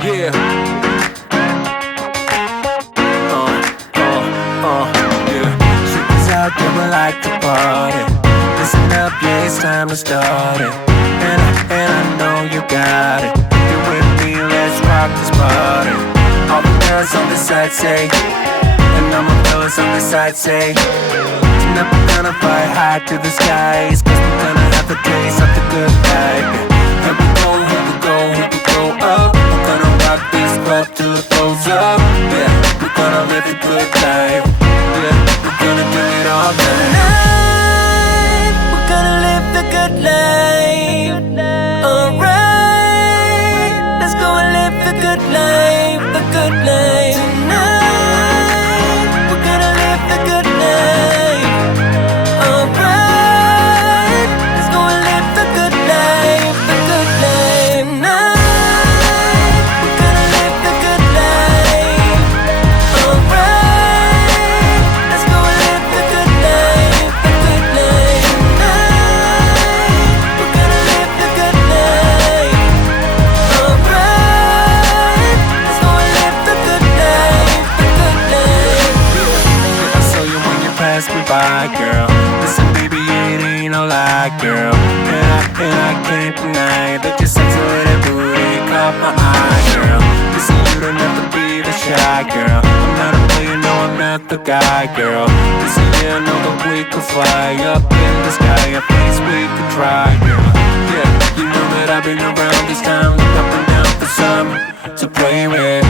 Yeah. Yeah. Chicks out there would like to party. Listen up, yeah, it's time to start it. And I know you got it. You with me, let's rock this party. All the girls on the side say, and all my fellas on the side say, tonight we're gonna fly high to the skies, 'cause we're gonna have a taste of the good life. Here we go, here we go, here we go up. We're gonna rock this club till it goes up. Yeah, we're gonna live the good life. Yeah, we're gonna do it all night. Tonight, we're gonna live the good life. Alright, let's go and live the good life, the good life. Tonight, we're gonna live the good life. Alright, let's go and live the good life, the good life. Tonight, we're gonna live the good life. Alright, let's go and live the good life, the good life. Tonight, we're gonna live the good life. Alright, let's go and live the good life, the good life. I saw you when you passed me by, girl. Listen, baby, it ain't no lie, girl. And I can't deny that your sexy little booty caught my eye, girl. Listen, you don't have to be the shy, girl. I'm not a player, no, I'm not the guy, girl. Listen, yeah, I know that we could fly up in the sky. At least we could try, girl. Yeah, you know that I've been around this time, look up and down for some to play with.